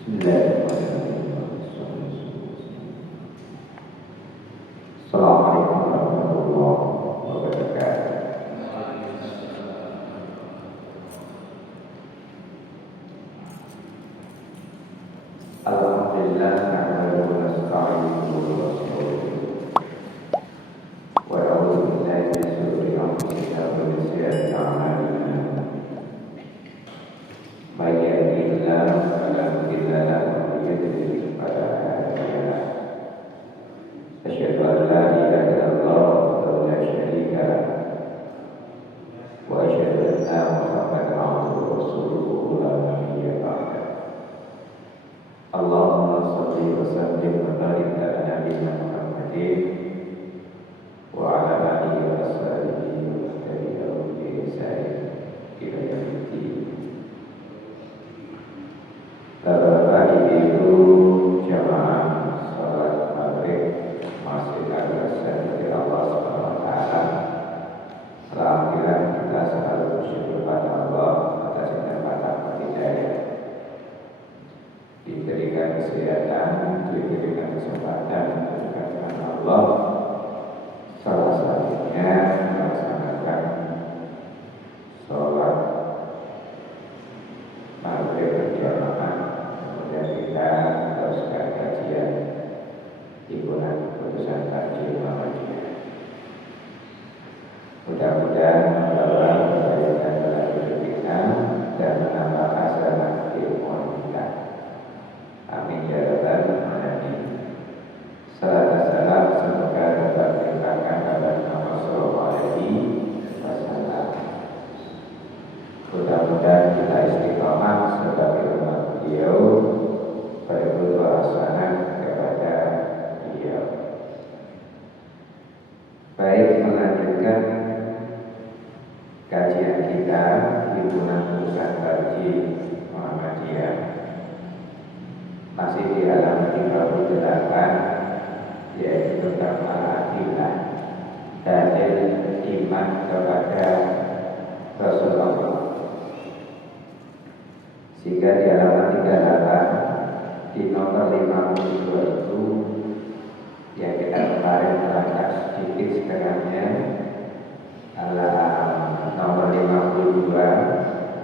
Assalamualaikum warahmatullahi wabarakatuh. Alhamdulillah, nahmaduhu wa nasta'inuhu wa nastaghfiruh. Wa na'udzu billahi min shururi anfusina wa min sayyiati a'malina. May yahdihillahu fala mudilla lahu wa may yudlil fala hadiya lahu. Asyhadu an la ilaha illallah wahdahu la syarika lahu wa asyhadu anna Muhammadan abduhu wa rasuluhu la nabiyya ba'dahu. Allahumma shalli wa sallim wa barik ala nabiyyina Muhammadin wa ala alihi wa sahbihi wa tabi'ihim bi ihsan ila yaumil. Bapak Ibu jamaah salat maghrib Masjid Al-Hasan dari Allah Subhanahu wa taala. Alhamdulillah kita selalu bersyukur pada Allah atas nikmat hidayah. Diberikan kesehatan, diberikan kesempatan, diberikan dengan Allah. Salah satunya melaksanakan sholat maghrib berjamaah. Kemudian kita teruskan kajian di bulan putusan kajian Muhammadiyah. Mudah-mudahan membawa kebaikan dalam hidup kita dan menambah hasanah ilmu kita. Amin ya rabbal alamin. Salam dan salam semoga dapat dilimpahkan kepada Muhammad sallallahu alaihi wasallam. Mudah-mudahan kita istiqomah sebagai umat beliau, berbuat hasanah kepada beliau. Baik, melanjutkan kajian kita di bulan Putusan Kaji Muhammadiyah. Masih di halaman 38, yaitu tentang al-adillah, dalil iman kepada Rasulullah. Sehingga di halaman 38 di nomor 52 itu yang kita kemarin terangkat sedikit setengahnya adalah nomor 52,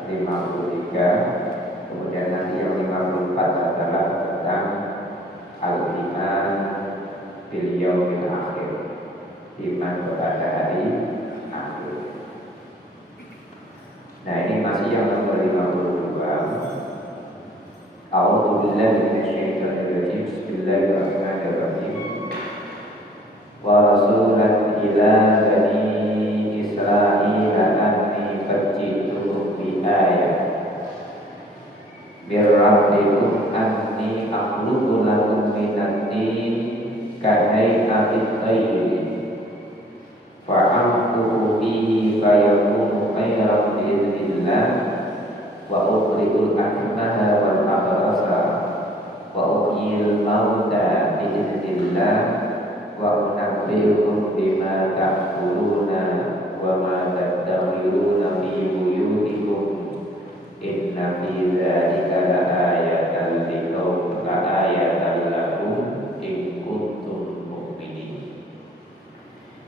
53, kemudian nanti yang 54 adalah tentang al-iman bil yaumil akhir, iman kepada hari akhir. Nah, ini masih yang nomor 52. A'udzu billahi minasyaitonir rajim. Bismillahirrahmanirrahim. Wa rasulan ila bani Israila anni qad ji'tukum bi ayah bir rabbikum anni akhluqu lakum minat tin kahay'atit tayr fa'amtuhu bihi fayakunu khairan bi'idznillah wa ukhrijul akmaha wal abrasa wa uhyil mauta bi'idznillah wa unabbi'ukum bima ta'kuluna wa ma tadakhiruna fi buyutikum inna fi dzalika la'ayatan lakum in kuntum mu'minin.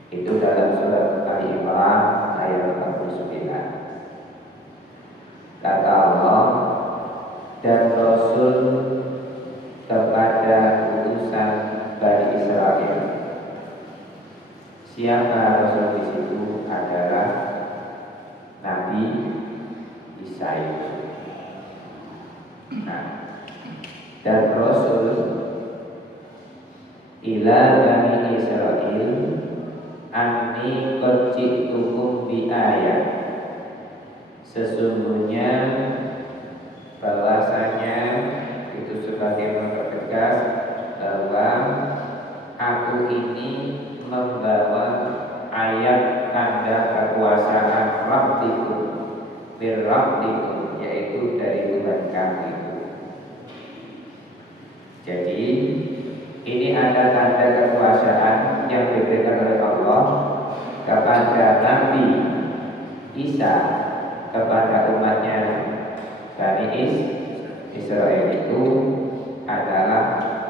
Itu dalam surat Al-Imran ayat 49. Kata Allah, dan Rasul kepada utusan Bani Israel. Siapa Rasul di situ adalah Nabi Isa. Nah, dan Rasul ila Bani Israel anni qad ji'tukum bi ayat. Sesungguhnya bahwasanya itu sebagai mempertegas bahwa aku ini membawa ayat tanda kekuasaan Rabbikum bir Rabbikum, yaitu dari Tuhan kami. Jadi ini ada tanda kekuasaan yang diberikan oleh Allah kepada Nabi Isa, kepada umatnya Bani Israel itu adalah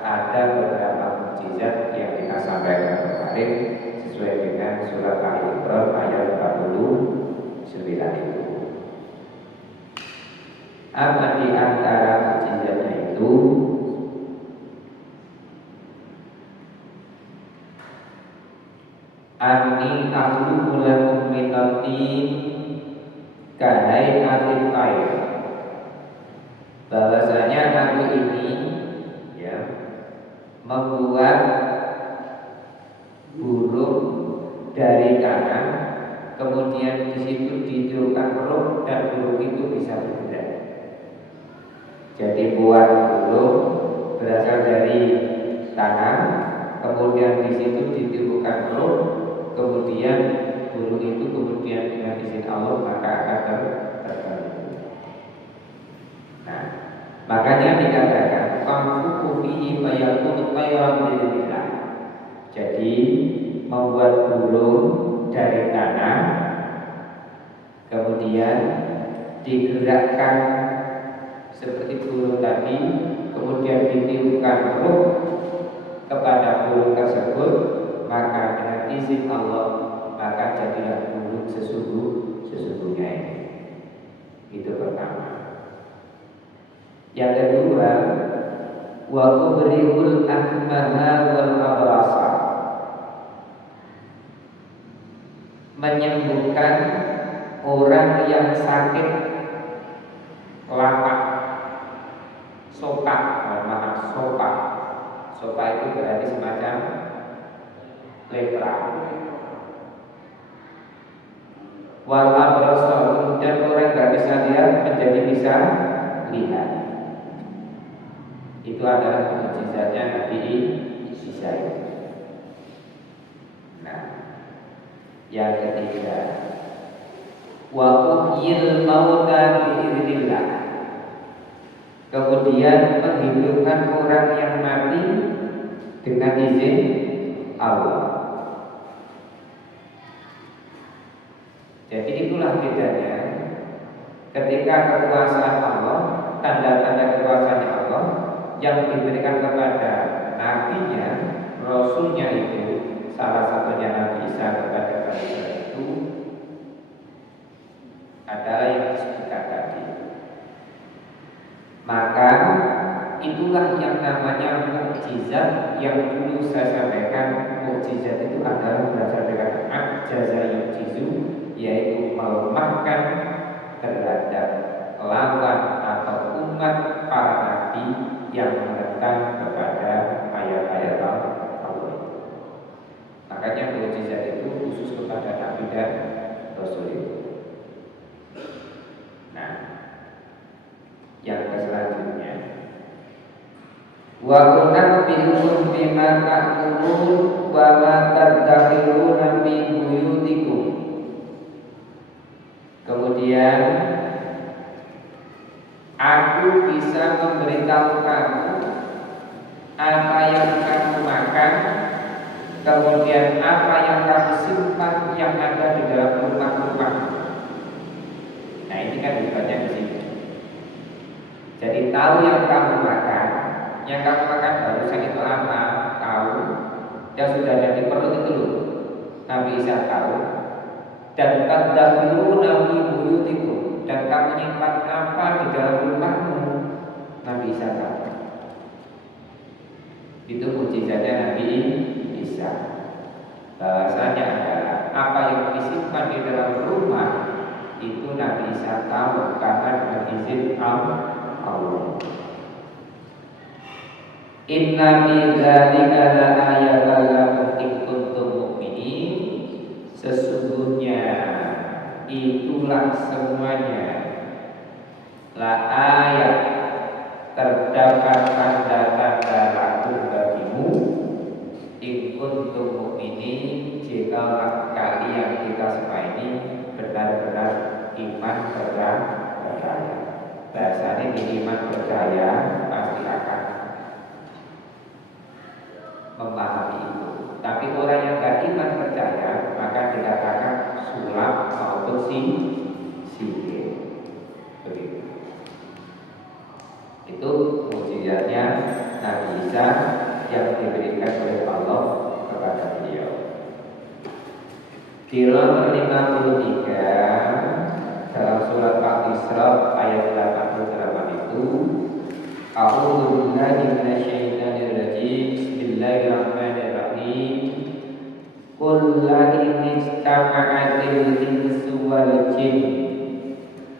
ada beberapa mukjizat yang kita sampaikan kemarin sesuai dengan surat Al-Imran ayat 49 itu. Apa di antara mukjizatnya itu? Ani akhluqu lakum minat tin kahai'atil tayr. Bahwasanya aku ini ya membuat burung dari tanah, kemudian di situ ditiupkan roh dan burung itu bisa bergerak. Jadi buat burung berasal dari tanah, kemudian di situ ditiupkan roh, kemudian burung itu kemudian dengan izin Allah maka akan terbang. Nah, makanya dikatakan famfuku fihi fayakunu tayran bi'idznillah. Jadi membuat burung dari tanah, kemudian digerakkan seperti burung tadi, kemudian ditiupkan roh kepada burung tersebut, maka dengan izin Allah maka jadilah burung sesungguhnya ini. Itu pertama. Yang kedua, wa ubri'ul akmaha wal abrasa, menyembuhkan orang yang sakit lapak, sopak, sopak itu berarti semacam lepra. Wal abrasa, kemudian orang gak bisa lihat menjadi bisa lihat. Itu adalah mukjizatnya Nabi Isa. Nah, yang ketiga, wa uhyil mauta bi'idznillah, kemudian menghidupkan orang yang mati dengan izin Allah. Jadi itulah bedanya ketika kekuasaan Allah, tanda-tanda kekuasaan Allah yang diberikan kepada nabinya, rasulnya itu, salah satunya Nabi Isa kepada bangsa itu adalah yang disebutkan tadi. Maka itulah yang namanya mukjizat yang dulu saya sampaikan. Mukjizat itu adalah berasal dari ajaza yujizu, yaitu melemahkan terhadap lawan atau umat para nabi yang menentang kepada ayat-ayat Allah. Makanya mukjizat itu khusus kepada nabi dan rasul itu. Nah, yang selanjutnya, wa unabbi'ukum bima ta'kulun wa ma tadakhiruna fi buyutikum. Kemudian aku bisa memberitahu kamu apa yang kamu makan, kemudian apa yang kamu simpan yang ada di dalam rumah-rumah. Nah, ini kan bukannya di sini. Jadi tahu yang kamu makan, yang kamu makan barusan itu apa? Tahu. Yang sudah ada di perut itu loh, Nabi Isa tahu. Dan tadakhiruna fi buyutikum, dan kamu nyimpan apa di dalam rumahmu, Nabi Isa tahu. Itu mukjizatnya Nabi Isa. Bahasanya adalah apa yang disimpan di dalam rumah itu Nabi Isa tahu karena dengan izin Allah. Inna fi dzalika la ayatan lakum in kuntum mu'minin. Sesungguhnya itulah semuanya la ayat, terdapat tanda-tanda lakum bagimu in kuntum mu'minin, jika kalian kita semua ini benar-benar iman percaya. Bahasanya di iman percaya pasti akan memahami itu. Tapi orang yang gak iman percaya maka dikatakan sulap maupun sihir. Begitu. khususiyatnya Nabi Isa yang diberikan oleh Allah kepada beliau. Di nomor 53 dalam surat Al-Isra ayat 88 itu, A'udzu billahi minasyaitonir rajim. Bismillahirrahmanirrahim. Qul la in istama'atil insu wal jin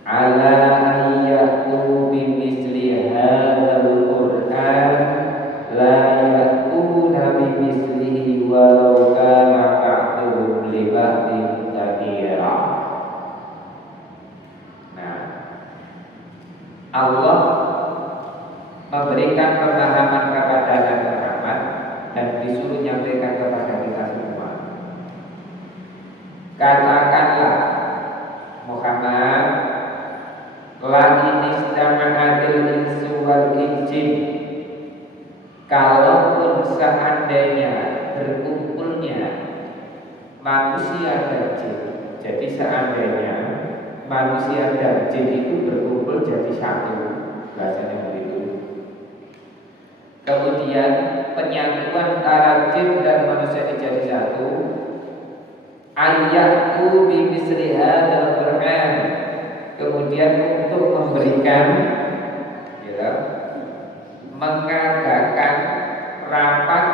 ala an ya'tu bimithli hadzal qur'an la ya'tuna bimithlihi walau kana ba'duhum li ba'din dzahira. Nah, Allah memberikan pemahaman kepada Nabi Muhammad dan disuruh menyampaikan kepada kita semua. Katakanlah Muhammad, la inistama'atil insu wal jin, kalaupun seandainya berkumpulnya manusia dan jin. Jadi seandainya manusia dan jin itu berkumpul jadi satu, bahasanya begitu. Kemudian penyatuan antara jin dan manusia jadi satu, ayatu bimisri hadzal Qur'an, kemudian untuk memberikan mengadakan rapat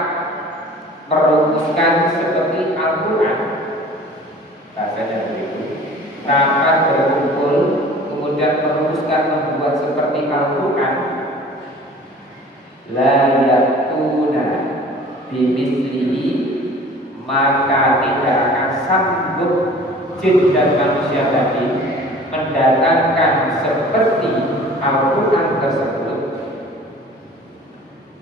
merumuskan seperti Al-Quran, bahasanya begitu. Rapat berkumpul kemudian merumuskan membuat seperti Al-Quran, la ya'tuna bimislihi, maka tidak akan sanggup jin dan manusia tadi mendatangkan seperti Al-Quran tersebut.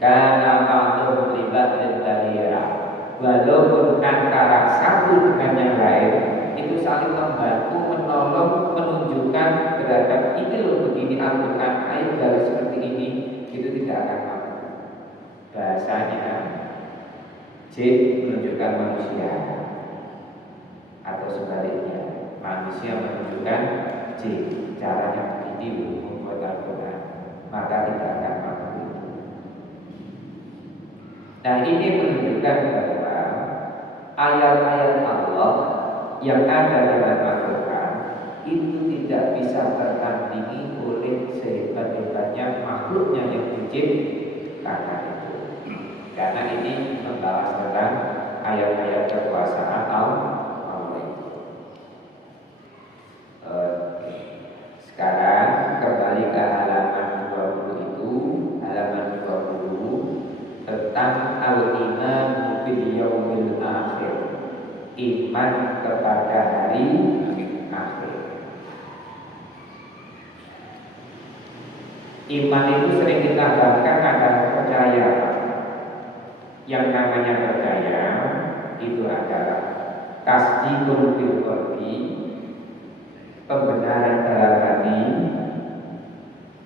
Karena ba'dhum li ba'din dzahira, walaupun antara satu dengan yang lain itu saling membantu, menolong, menunjukkan terhadap ini loh begini Al-Quran, ayo garis seperti ini, itu tidak akan mampu. Bahasanya jin menunjukkan manusia atau sebaliknya, manusia menunjukkan jin, caranya begini loh membuat Al-Quran, maka tidak akan mampu. Nah, ini menunjukkan bahwa ayat-ayat Allah yang ada dalam Al-Quran itu tidak bisa tertandingi oleh sehebat-hebatnya makhluknya yang diciptakan itu. Karena ini membahas tentang ayat-ayat kekuasaan Allah itu. Sekarang kembali ke halaman 20 itu, halaman 20 tentang al-iman bil yaumil akhir, iman kepada hari akhir. Iman itu sering kita bahkan adalah percaya. Yang namanya percaya itu adalah tasdiqun bil qalbi, pembenaran dalam hati,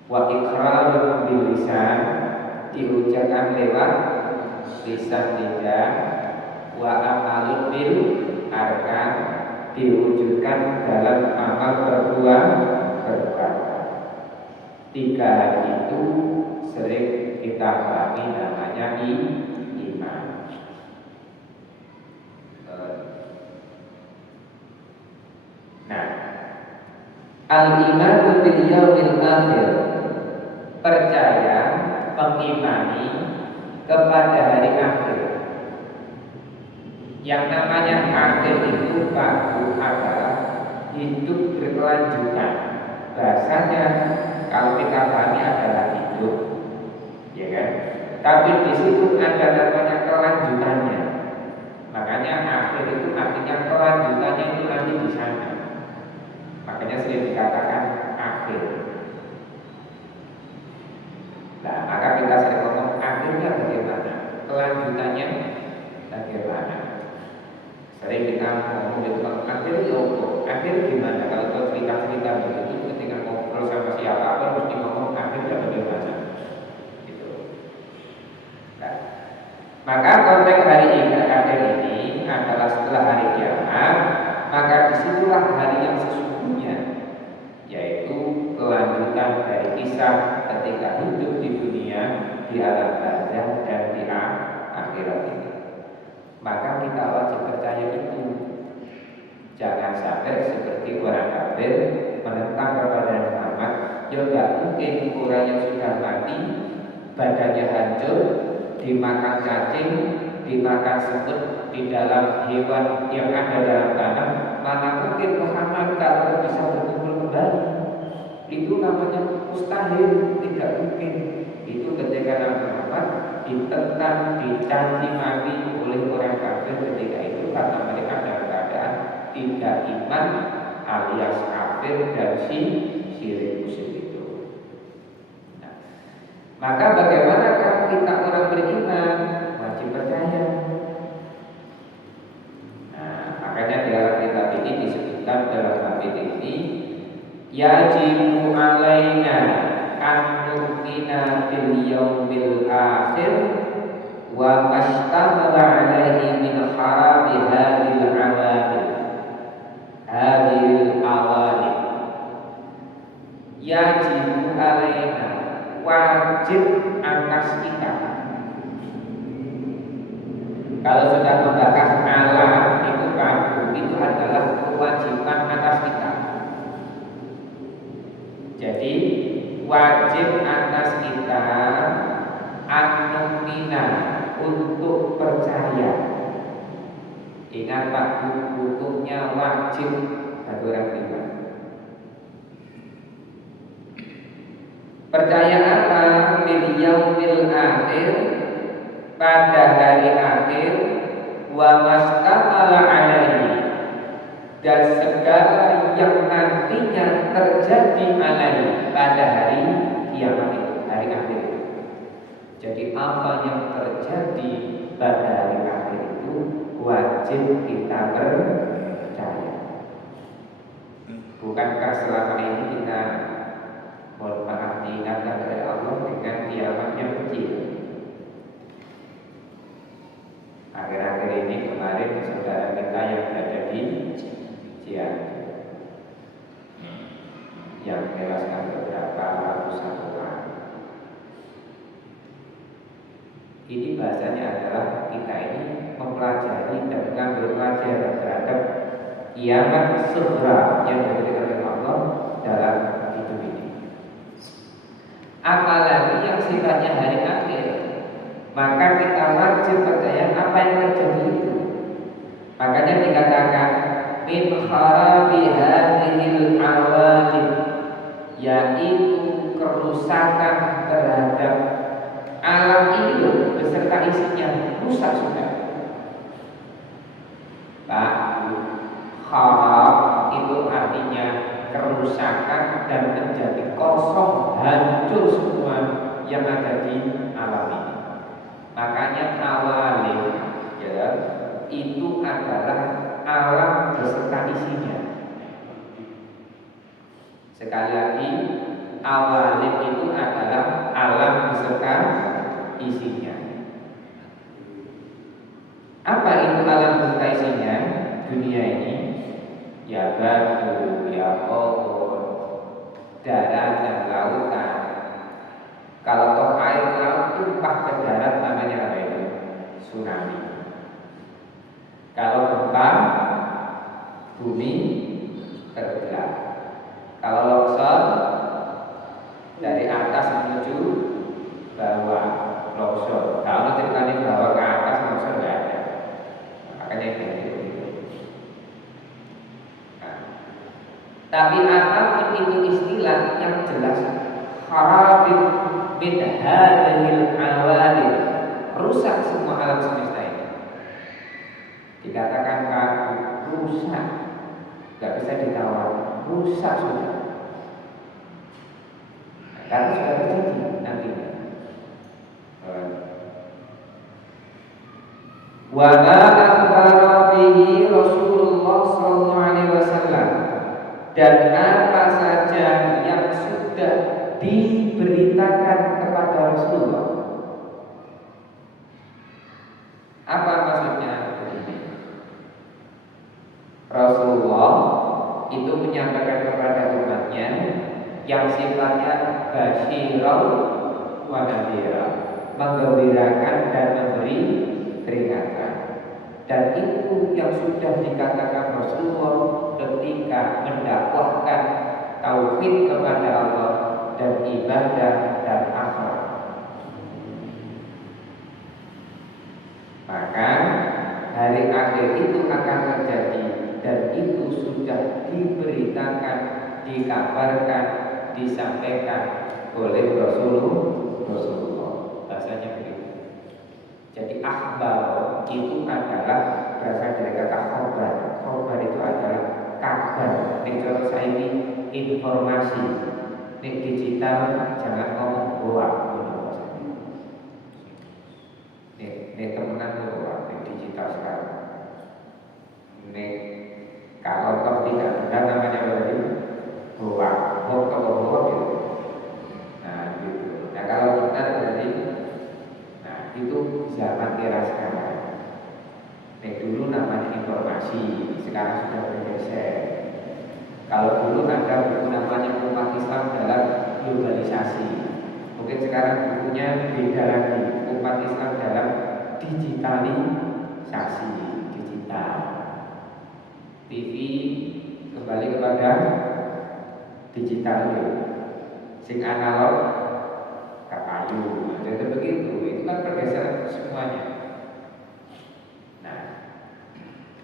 wa iqrarun bil lisan, diucapkan lewat lisan lidah, wa amalun bil arkan, diwujudkan dalam amal perbuatan. Tiga itu sering kita pahami namanya iman. Nah, al-iman bil yaumil akhir, percaya, mengimani kepada hari akhir. Yang namanya akhir itu adalah hidup berkelanjutan. Bahasanya kalau kita pahami adalah hidup, ya kan? Tapi di situ ada namanya kelanjutannya. Makanya akhir itu artinya kelanjutannya itu nanti di sana. Makanya sering dikatakan akhir. Nah, maka kita sering ngomong akhirnya bagaimana, kelanjutannya bagaimana. Sering kita ngomong di tempat akhir akhir gimana? Kalau kau cerita begitu, ketika ngobrol sama siapapun mesti ngomong akhirnya bagaimana. Gitu. Nah, maka konteks hari ini akhir ini adalah setelah hari kiamat, maka disitulah hari yang sesungguhnya, yaitu kelanjutan dari kisah ketika hidup di dunia di alam barzah dan di akhirat ini. Maka kita wajib percaya itu. Jangan sampai seperti orang kafir menentang kepada Muhammad. Ya tidak mungkin orang yang sudah mati, badannya hancur, dimakan cacing, dimakan semut di dalam hewan yang ada dalam tanah, mana mungkin Muhammad kalau bisa berkumpul kembali. Itu namanya mustahil, tidak mungkin. Itu ketika Nabi Muhammad ditentang, dicaci maki oleh orang kafir ketika itu karena mereka dalam keadaan tidak iman alias kafir dan syirik musyrik itu. Nah, maka bagaimanakah kita orang beriman? Wajib percaya. Nah, makanya di dalam kitab ini disebutkan dalam hadis ini, yajibu alaina an nu'mina bil yaumil akhir wa mastamala alaihi min harabi hadhil awalil. Yajibu alaina, wajib atas kita. Kalau sudah membahas alam itu adalah kewajiban atas kita. Jadi wajib atas kita an-nu'mina, untuk percaya. Ingat Pak, hukumnya wajib bagi orang beriman. Percaya apa? Bil yaumil akhir, pada hari akhir, wa mastamala alaihi, dan segala yang nantinya terjadi alaihi, pada hari kiamat itu, hari akhir itu. Jadi apa yang terjadi pada hari akhir itu wajib kita percaya. Bukankah selama ini kita, mohon maaf, diingatkan oleh Allah dengan kiamat yang kecil? Akhir-akhir ini kemarin saudara kita yang berada di Cianjur yang menewaskan beberapa ratusan orang. Ini bahasanya adalah kita ini mempelajari dan mengambil pelajaran terhadap kiamat sughra yang diberikan oleh Allah dalam hidup ini. Apalagi yang sifatnya hari akhir, maka kita wajib percaya apa yang terjadi itu. Makanya dikatakan min kharabi hadhil awalil, yaitu kerusakan terhadap alam ini beserta isinya rusak sudah. Pak, kharab itu artinya kerusakan dan menjadi kosong, hancur semua yang ada di alam ini. Makanya awalil, ya, itu adalah alam beserta isinya. Sekali lagi, awalil itu adalah alam beserta isinya. Apa itu alam beserta isinya? Dunia ini, ya batu, ya pohon, darat dan lautan. Kalau toh air laut tumpah ke darat, namanya apa itu? Tsunami. Kalau gempa, bumi terbelah. Kalau longsor, dari atas menuju bawah, longsor. Kalau ceritanya bawah ke atas, longsor nggak ada. Makanya gitu. Nah, tapi apapun itu istilah yang jelas, kharabin min hadhil awalil, rusak semua alam semesta ini. Dikatakan kaku, rusak, nggak bisa ditawar, rusak sudah. Karena sudah terjadi nantinya. Wa ma akhbara bihi Rasulullah sallallahu alaihi wasallam, dan apa saja yang sudah diberitakan kepada Rasulullah. Apa maksudnya? Rasulullah itu menyampaikan kepada umatnya yang sifatnya basyirau wa nadhira, menggembirakan dan memberi peringatan. Dan itu yang sudah dikatakan Rasulullah ketika mendakwahkan tauhid kepada Allah dan ibadah dan akhlak. Maka hari akhir itu akan terjadi, dan itu sudah diberitakan, dikabarkan, disampaikan oleh Rasulullah. Bahasanya begitu. Jadi akhbar itu adalah berasal dari kata khobar. Khobar itu adalah kabar. Ini contoh saya ini informasi. Ini digital, jangan ngomong bohong. Ini temenan bohong. Ini digital sekarang. Ini kalau toh tidak benar namanya berarti bohong. Bohong gitu. Nah gitu. Nah kalau benar berarti itu zaman era sekarang. Dulu namanya informasi, sekarang sudah bergeser. Kalau dulu ada buku namanya Umat Islam dalam Globalisasi, mungkin sekarang bukunya beda lagi, Umat Islam dalam Digitalisasi, digital. TV kembali kepada digital, sing analog kayu. Jadi begitu, itu kan pergeseran semuanya. Nah,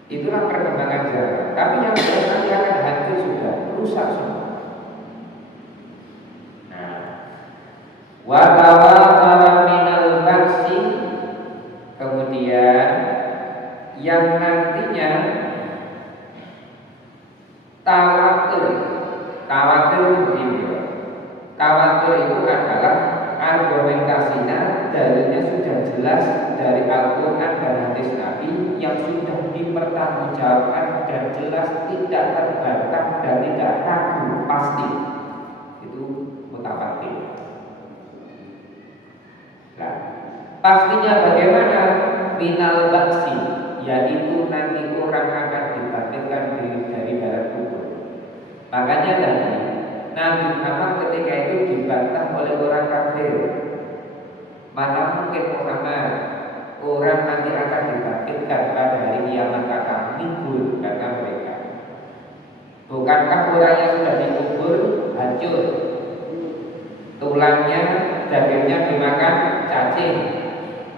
itulah perkembangan zaman. Tapi yang jelas nanti akan hancur sudah, rusak semua. Nah, wa tawaqara minal baksi, kemudian yang nantinya tawatur begini. Tawatur itu adalah argumentasinya, dalilnya sudah jelas dari Al-Quran dan hadis Nabi yang sudah dipertanggungjawabkan dan jelas, tidak terbantah dan tidak ragu, pasti. Itu mutawatir. Nah, pastinya bagaimana? Minal baksi, yaitu nanti orang akan dibangkitkan dari dalam kubur. Makanya tadi Nabi Muhammad ketika itu dibantah oleh orang kafir. Mana mungkin Muhammad, orang nanti akan dibangkitkan pada hari kiamat, kata minggu, kata mereka. Bukankah orang yang sudah dikubur hancur, tulangnya, dagingnya dimakan cacing,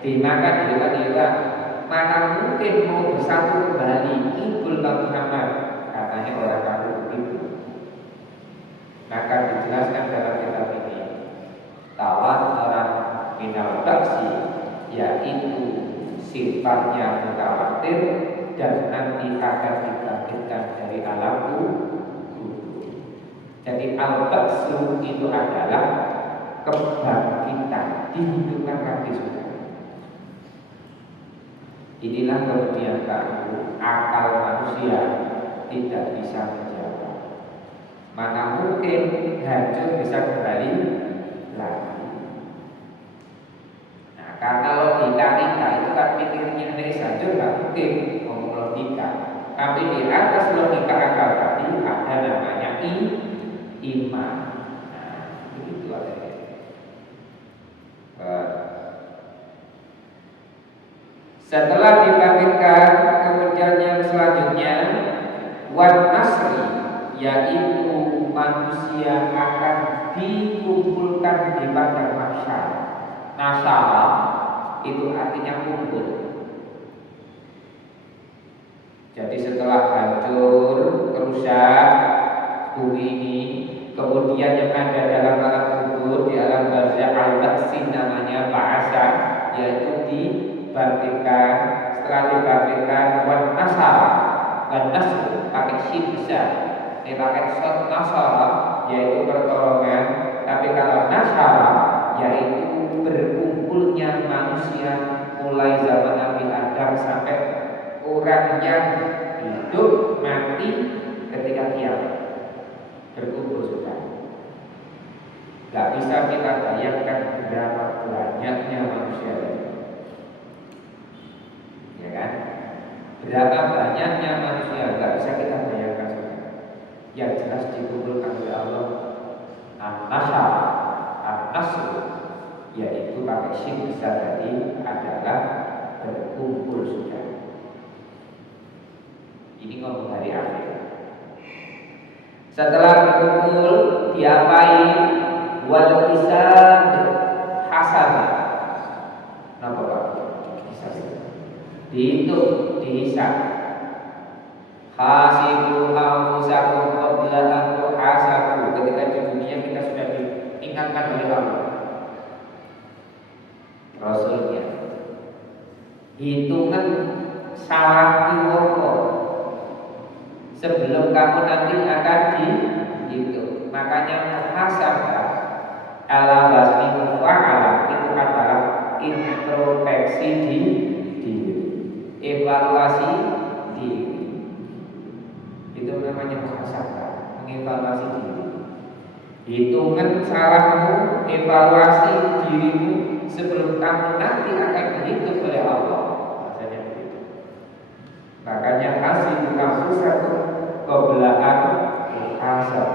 dimakan hewan-hewan, mana mungkin mau bersatu kembali? Ibul Muhammad, katanya orang kafir begitu. Maka dijelaskan dalam kitab ini, tawatur minal baksi, yaitu sifatnya mutawatir dan nanti akan dibangkitkan dari alam kubur. Jadi al-baksu itu adalah kebangkitan, dihidupkan lagi sudah. Inilah kemudian baru akal manusia tidak bisa menjawab. Mana mungkin hancur bisa kembali lagi. Nah, karena logika kita itu kan pikirnya ini hancur, nggak mungkin ngomong logika. Tapi di atas logika akal tadi ada namanya iman. Nah, begitu aja. Setelah dibangkitkan, kemudian yang selanjutnya wan nasri, yaitu manusia akan dikumpulkan di padang mahsyar. Nasara itu artinya kumpul. Jadi setelah hancur, rusak bumi ini, kemudian yang ada dalam alam kubur, di alam barzakh al-baksi namanya ba'asa, yaitu dibangkitkan. Setelah dibangkitkan, wan nasara, wan nasr pakai sin besar, ini pakai shot nasara, yaitu pertolongan. Tapi kalau nasara, yaitu berkumpulnya manusia mulai zaman Nabi Adam sampai orang yang hidup mati ketika kiamat, berkumpul sudah. Gak bisa kita bayangkan berapa banyaknya manusia ini, ya kan? Berapa banyaknya manusia, gak bisa kita bayangkan sudah. Yang jelas dikumpulkan oleh Allah an-nasr, yaitu pakai shin besar tadi adalah berkumpul sudah. Ini ngomong hari akhir. Setelah berkumpul diapai? Wal hisab hasab. Napa Pak? Hisab. Dihitung, dihisab. Hasibu anfusakum qabla an tuhasabu. Ketika di dunia kita sudah diingatkan oleh Allah, Rasulnya, hitungan salah kiwoko sebelum kamu nanti akan dihitung. Makanya muhasabah ala wasni mufa'ala itu adalah introspeksi diri, evaluasi diri. Itu namanya muhasabah, mengevaluasi diri. Hitungan salahmu, evaluasi dirimu sebelum kamu nanti akan dihitung oleh Allah. Maksudnya begitu. Makanya hasil kamu satu kebelahan muhasab.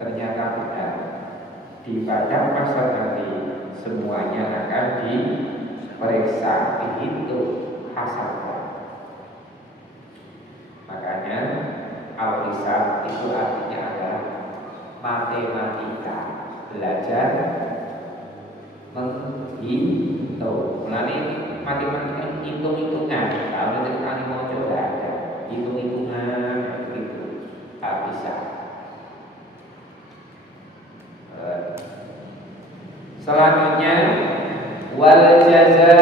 Ternyata benar. Di pada masa nanti semuanya akan diperiksa, dihitung hasabah. Makanya al-hisab itu artinya adalah matematika, belajar menghitung. Mulane matematika hitung-hitungan. Kalau kita kali mau coba ada hitung-hitungan begitu. Tak bisa. Selanjutnya wal jaza,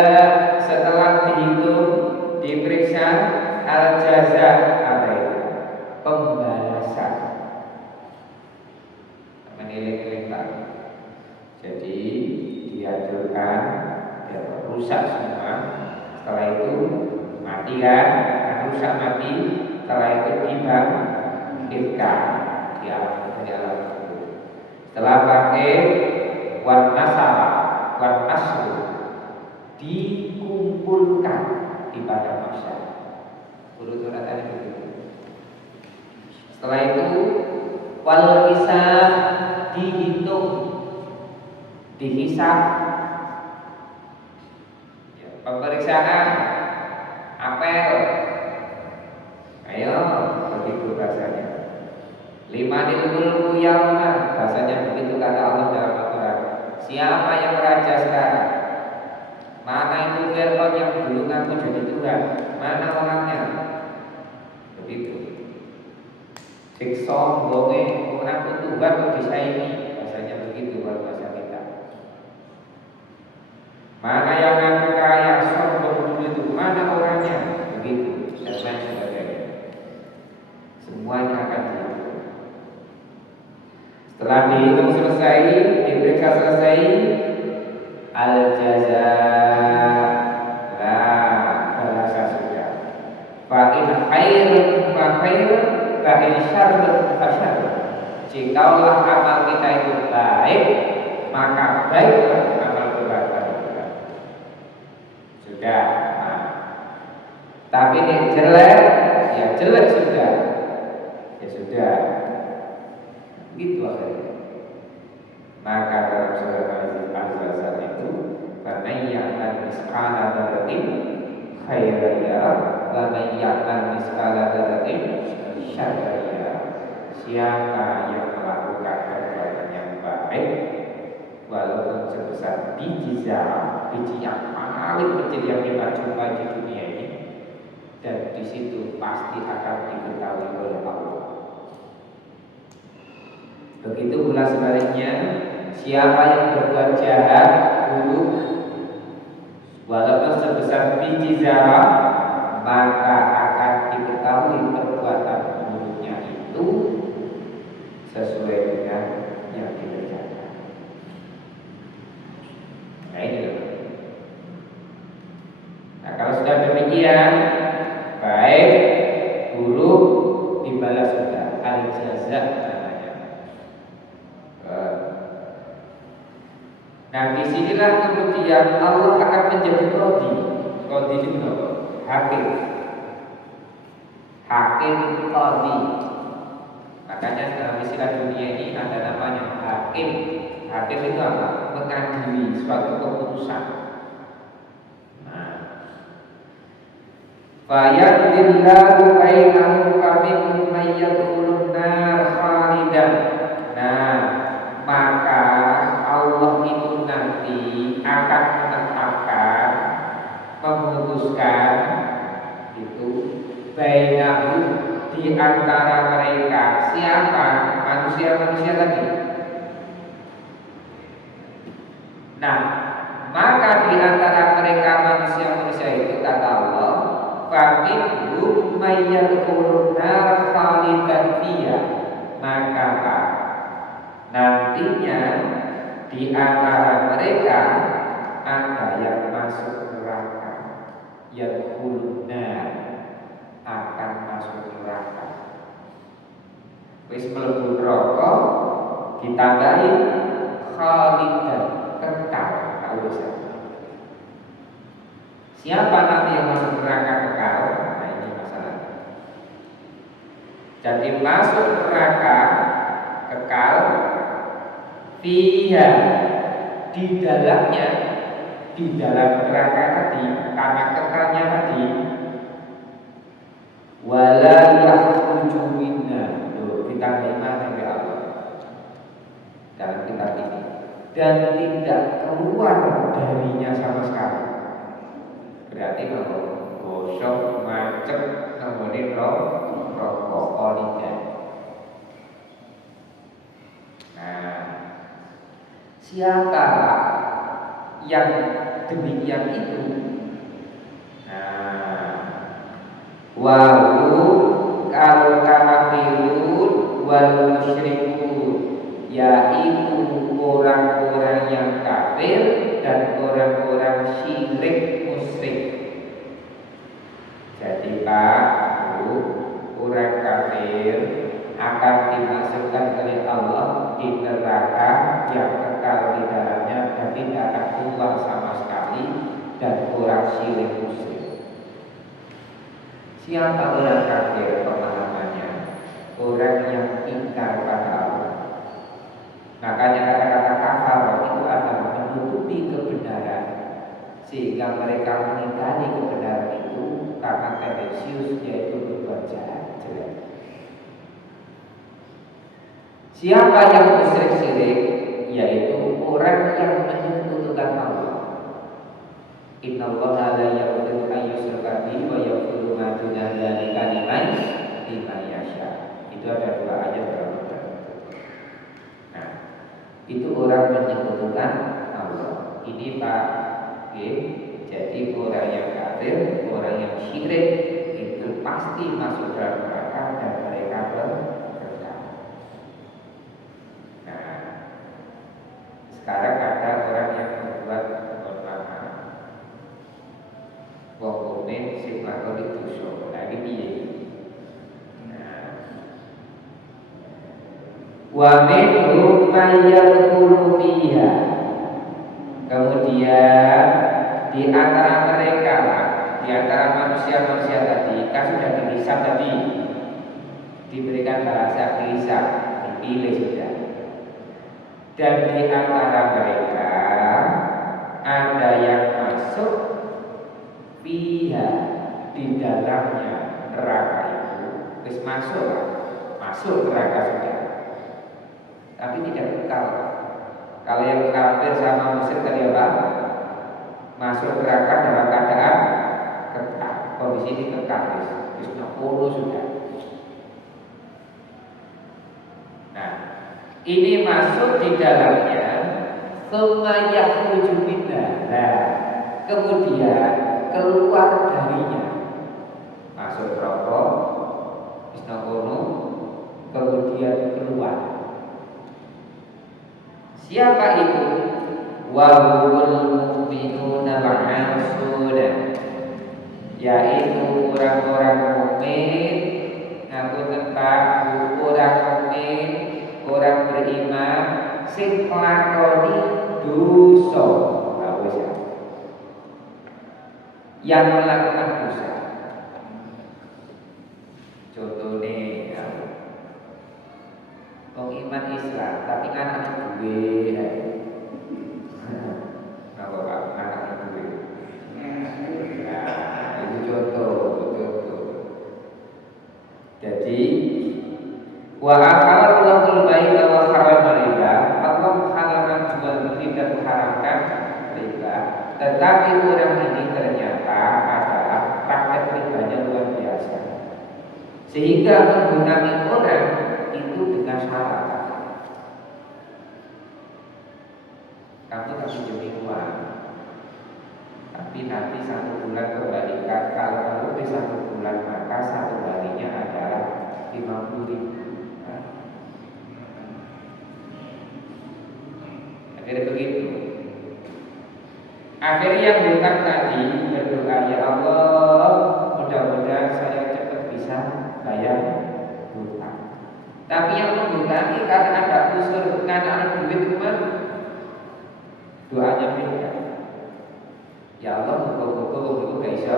setelah dihitung, diperiksa al jaza apa itu? Pembalasan. Menilai-nilai Pak. Jadi dihancurkan, rusak semua. Setelah itu mati kan, rusak mati. Setelah itu dibangkitkan di alam. Setelah pakai wan nasru dikumpulkan di pada masa. Urut-urutannya begitu. Setelah itu wal hisab dihitung, dihisab. Ya, pemeriksaan apel. Ayo begitu bahasanya. Limanil mulku yauma, bahasanya begitu kata Allah dalam Al-Quran. Siapa yang raja sekarang? Mana itu Fir'aun yang dulu ngaku jadi Tuhan? Mana orangnya? Begitu. Sik sombonge ngaku Tuhan kok disaingi, bahasanya begitu kalau bahasa kita. Mana yang ngaku kaya sombong dulu itu? Mana orangnya? Begitu. Dan lain sebagainya. Semuanya akan dihitung. Setelah dihitung selesai, diperiksa selesai, al-jaza, balasan sudah. Fa in khairun fa khairun, fa in syarrun fa syarrun. Jikalau amal kita itu baik, maka baiklah amal perbuatan kita. Sudah. Nah. Tapi ini jelek, ya jelek sudah. Ya sudah. Gitu akhirnya. Maka dalam surat Al-Azhar itu karena ya'mal misqala dzarratin khairan yarah wa man ya'mal misqala dzarratin syarran yarah. Siapa yang melakukan perbuatan yang baik walaupun sebesar biji zarah, biji yang paling kecil yang kita jumpai di dunia ini, dan di situ pasti akan diketahui oleh Allah. Begitu pula sebaliknya, siapa yang berbuat jahat, buruk, walaupun sebesar biji zarah, maka akan diketahui perbuatan buruknya itu sesuai dengan yang dikerjakan. Nah ini loh. Nah kalau sudah demikian, baik, buruk dibalas sudah al-jaza. Nah disinilah kemudian Allah akan menjadi qadhi. Qadhi itu apa? Hakim. Hakim itu qadhi. Makanya dalam istilah dunia ini ada namanya hakim, Hakim itu apa? Mengadili suatu keputusan. Nah, fayadillahu bainahum faminhum may yadkhulun nar khalidan. Nah, maka Allah itu nanti akan menetapkan, memutuskan itu bainahum, di antara mereka. Siapa? Manusia-manusia tadi. Nah, maka di antara mereka manusia-manusia itu kata Allah, faminhum may yadkhulun nar khalidan fiha. Maka nantinya di antara mereka ada yang masuk neraka, yadkhulun nar, akan masuk neraka. Wis mlebu neraka ditambahi khalidan, kekal. Tahu bisa. Siapa nanti yang masuk neraka kekal? Nah, ini masalahnya. Jadi masuk neraka kekal fiha, di dalamnya, di dalam neraka tadi, karena kekalnya tadi, wala yakhruju minna. Kita memang oleh Allah dalam kitab ini, dan tidak keluar darinya sama sekali. Berarti kalau gosok, macet, kemudian rokok oligan. Nah, siapa yang demikian itu? Nah, wahu kalau kafirun wal musyrikun, yaitu orang-orang yang kafir dan orang-orang syirik musyrik. Jadi Pak, orang kafir akan dimasukkan oleh Allah di neraka yang kekal di dalamnya dan tidak akan keluar sama sekali, dan orang syirik musyrik. Siapa orang kafir pemahamannya? Orang yang ingkar pada Allah. Makanya kata-kata kafir itu adalah menutupi kebenaran, sehingga mereka mengingkari kebenaran itu karena tendensius, yaitu berbuat jahat, jelek. Siapa yang musyrik syirik? Yaitu orang yang menyekutukan Allah. Innallaha la yaghfiru an yushraka bihi wa yaghfiru ma duna dzalika liman yasha. Itu ada dua ayat dalam Quran. Nah, itu orang menyekutukan Allah. Ini Pak, jadi orang yang kafir, orang yang syirik itu pasti masuk dalam neraka dan mereka berkekal. Nah, sekarang ada orang yang membuat wong mukmin sing lakoni dosa. Nah, iki piye? Wa minhum may yadkhulu fiha. Kemudian di antara mereka, di antara manusia-manusia tadi, kan sudah dihisab tadi, diberikan bahasa dihisab, dipilih sudah. Dan di antara mereka ada yang masuk fiha, di dalamnya neraka itu. Wis masuk neraka sudah. Tapi tidak kekal. Kalau yang kafir sama musyrik tadi apa? Masuk neraka dalam keadaan kekal. Kondisi ini kekal, wis sudah. Nah, ini masuk di dalamnya, tsumma yakhruju minha. Nah, kemudian keluar darinya, masuk neraka, wis kemudian keluar. Siapa itu? Wahumul mu'minuna al-'asun, yaitu orang-orang mukmin, orang mukmin, orang beriman sing nglakoni dosa. Yang melakukan dosa. Contohnya wong iman Islam tapi kan anak duwe, Wa ahallallahu al-bai'a wa harrama riba. Allah menghalalkan jual beli dan mengharamkan riba. Tetapi orang ini ternyata adalah praktek ribanya luar biasa. Sehingga menggunakan orang itu dengan syarat. Kamu kasih demi uang, tapi nanti 1 bulan kembalikan. Kalau kamu lebih 1 bulan, maka 1 harinya adalah 50.000. Akhirnya begitu. Akhirnya yang hutang tadi berdoa, ya Allah, mudah-mudahan saya cepat bisa bayar hutang. Tapi yang menghutangi karena ada usul, karena ada duit cuma doanya beda. Ya Allah, muka-muka itu gak bisa.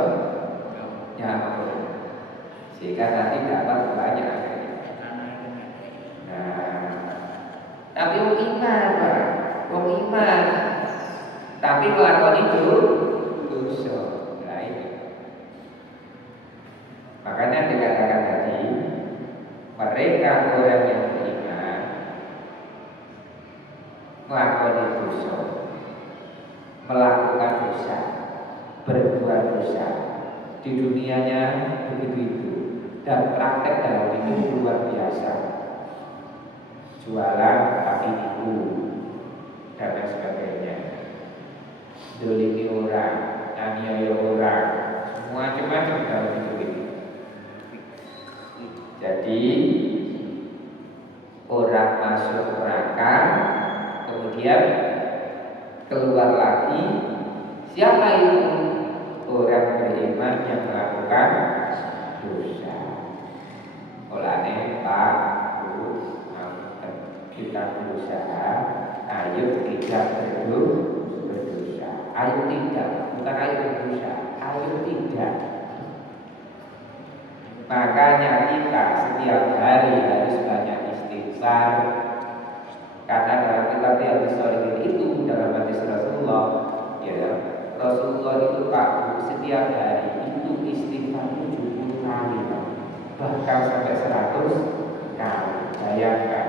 Ya Allah, sehingga nanti dapat banyak. Nah, tapi iman, Pak. Iman, tapi melakukan itu dosa. Nah, ini. Makanya dikatakan tadi, mereka orang yang beriman melakukan dosa, melakukan dosa, berbuat dosa di dunianya begitu, dan praktek dalam hidup luar biasa. Jualan tapi nipu dan lain sebagainya, dolimi orang, aniaya orang, semua macam-macam dalam hidup ini. Jadi orang masuk neraka, kemudian keluar lagi. Siapa itu? Orang beriman yang melakukan dosa. Olehnya Pak, kita berusaha, ayo tidak berdosa. Ayo tidak, bukan ayo berdosa, ayo tidak. Makanya kita setiap hari harus banyak istighfar. Karena dalam kitab Riyadhus Shalihin itu, dalam hadis Rasulullah, ya, Rasulullah itu Pak, setiap hari itu istighfar 70 kali, bahkan sampai 100 kali. Bayangkan,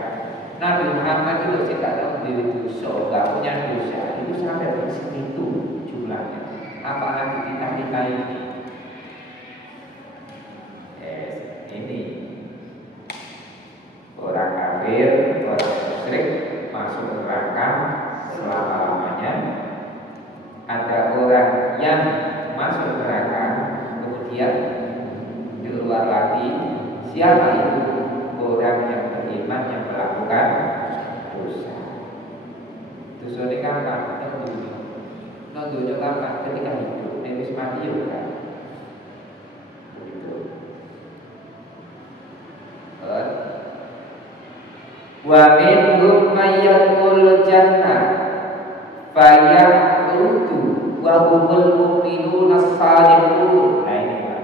Nabi Muhammad itu tidak tahu diri dosa, tidak punya dosa, itu sampai segitu jumlahnya. Apalagi kita ini. Ini orang kafir, orang musyrik masuk neraka selama-lamanya. Ada orang yang masuk neraka kemudian keluar lagi. Siapa itu? Orang yang beriman yang melakukan dosa. Dosa ini kapan? Tentunya kapan? Ketika hidup. Ini mati juga. Wa minhum may yadkhulul jannah fayakhludu wa humul mu'minuna as-sadiqun. Nah ini Pak.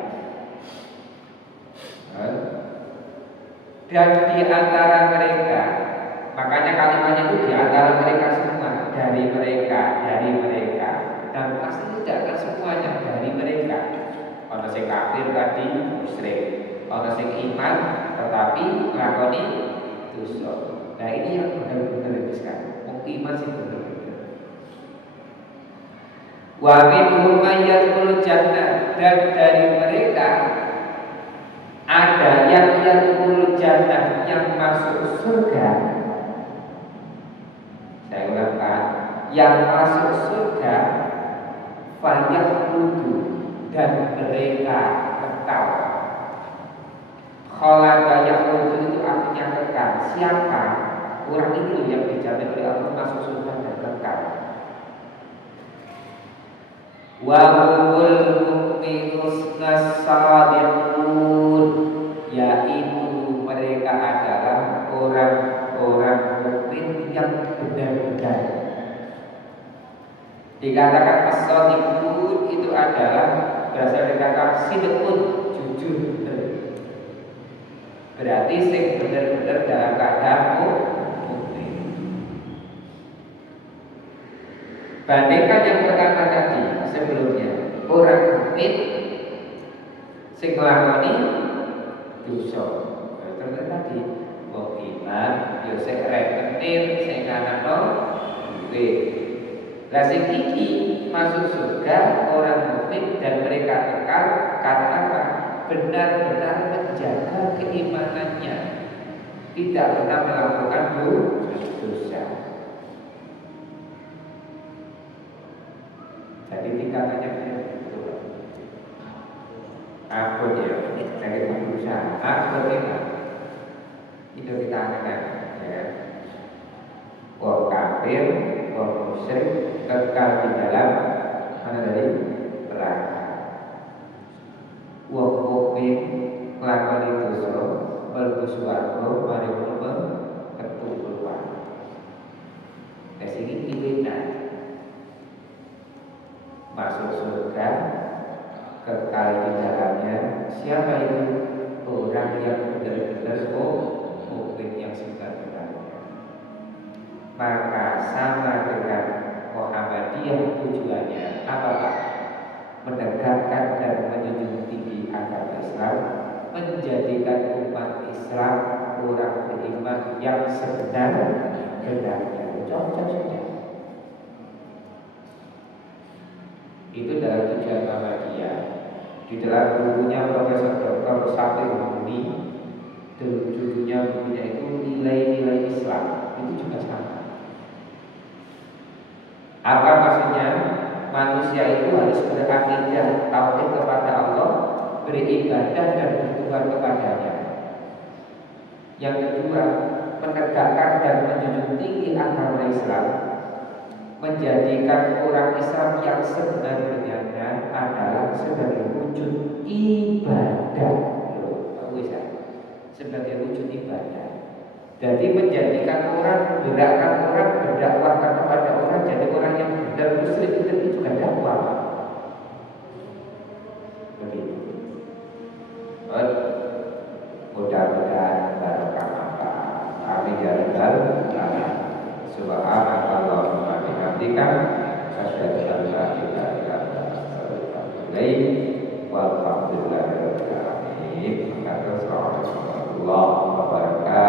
Dan di antara mereka, makanya kalimatnya itu di antara mereka semua, dari mereka, dan pasti tidak akan semuanya dari mereka. Kalau sing kafir tadi musyrik, kalau sing iman tetapi melakoni dosa. Nah ini yang benar-benar sekarang. Iman sih benar-benar. Wa minhum may yadkhulul jannah, dan dari mereka ada yang yadkhulul jannah, yang masuk surga. Saya ulangkan, yang masuk surga fayakhludu, dan mereka kekal. Khalada yakhludu itu artinya kekal. Siapa? Orang itu yang dijamin oleh Allah masuk surga dan kekal. Wa humul mu'minuna as-sadiqun, yaitu mereka adalah orang-orang mukmin yang benar-benar. Dikatakan as-sadiqun itu adalah berasal dari kata sidqun, jujur. Berarti sing benar-benar dalam keadaan mukmin. Bandingkan yang pertama tadi sebelumnya, orang mukmin sing nglakoni dosa. Terus tadi wong iman yo sing rekening sing anakno duit. Lah sing iki masuk surga orang mukmin dan mereka kekal karena apa? Benar-benar menjaga keimanannya, tidak pernah melakukan dosa. Jadi tingkatannya begitu. Aku ya, dari berusaha. Aku beriman. Itu kita akan ya. Orang kafir, orang musyrik kekal di dalam mana dari neraka. Wong mukmin nglakoni dosa mlebu swarga mari mlebu keturunan. Nah sini pilihan masuk surga kekal di dalamnya. Siapa itu? Orang yang benar-benar mukmin yang sebenarnya. Maka sama dengan Muhammadiyah tujuannya apa Pak? Menegakkan dan menjunjung tinggi agama Islam, menjadikan umat Islam orang beriman yang sebenar-benarnya. Cocok saja. Itu dalam tujuan Muhammadiyah. Di dalam bukunya Profesor Dr. Safi Muni, judulnya bukunya itu nilai-nilai Islam. Itu juga sama. Apa maksudnya? Manusia itu harus berakidah tauhid kepada Allah, beribadah dan berdoa kepadanya. Yang kedua, menegakkan dan menjunjung tinggi agama Islam, menjadikan orang Islam yang sebenarnya adalah sebagai wujud ibadah. Sebagai wujud ibadah. Jadi menjadikan orang, gerakan orang, berdakwahkan kepada orang, jadi orang yang benar muslim itu juga dakwah. Begitu. Mudah-mudahan barokah apa. Amin ya rabbal alamin. Subhanallahumma wa bihamdika asyhadu an la ilaha illa anta astaghfiruka wa atubu ilaik. Walhamdulillahirabbil alamin. Assalamualaikum warahmatullahi wabarakatuh.